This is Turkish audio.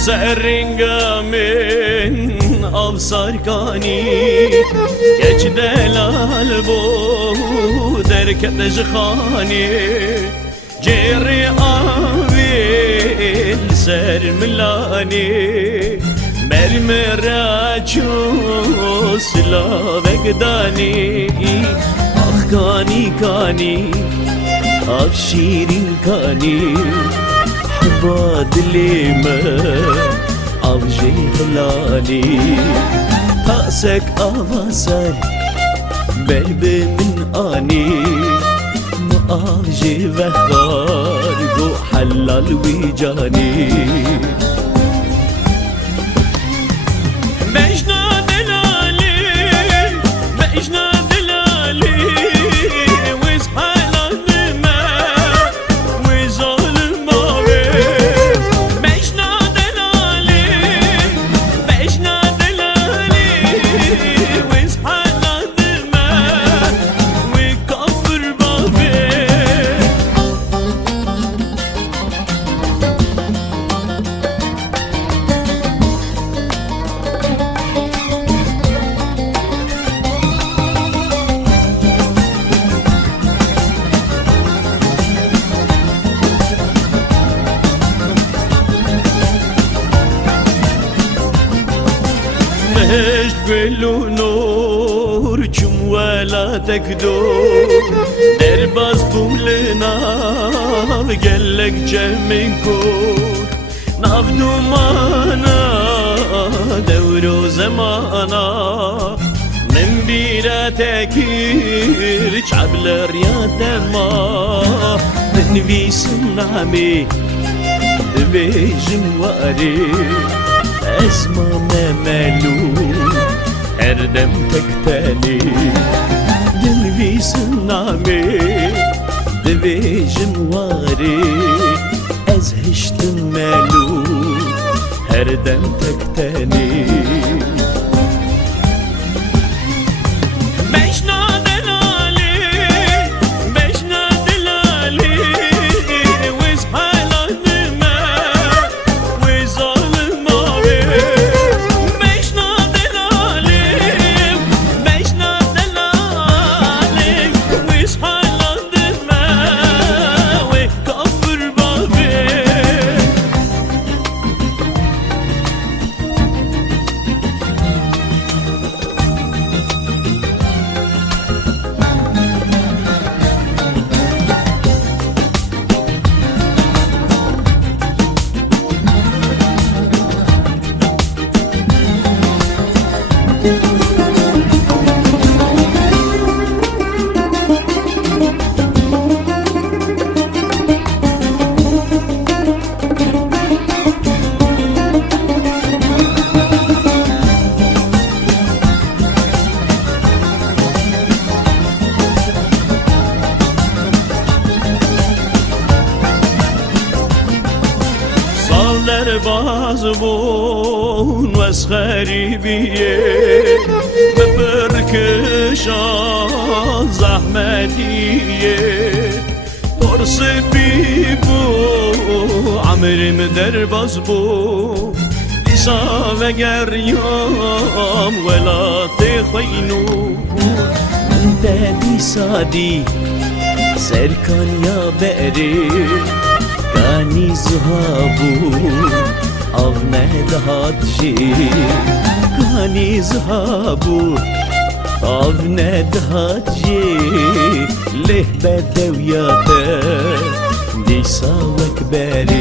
Seringa min av sarkani Geç delal bu derket jkhani Ceri avil sermlani Mermera çusla vegdani Ah kani kani Av şirin kani بادليما أوجي هلالي تأسك أواسر بلبي من آني ما أوجي وخار جو حلال ويجاني مجنا دلالي مجنا دلالي هشت بلو نور چم ولا تكدور در باز بولنا وقلك جمين كور نافدو مانا دورو زمانا من بيرا تكير شعبلر يا دما ننفيس نعمي دبيجم واري اسمع مملول هردم تكتاني دنوي سنامي دوي جمواري ازهشت ملول هردم تكتاني باز بون واسخري بيه ببركشان زحمتيه برص بيبو عمر مدر باز بو لسا وگر يوم ولا تخينو انت دي سادي سركان يا بئري كاني زهابو او ندهات جي كاني زهابو او ندهات جي ليه بدوياته دي ساوك باري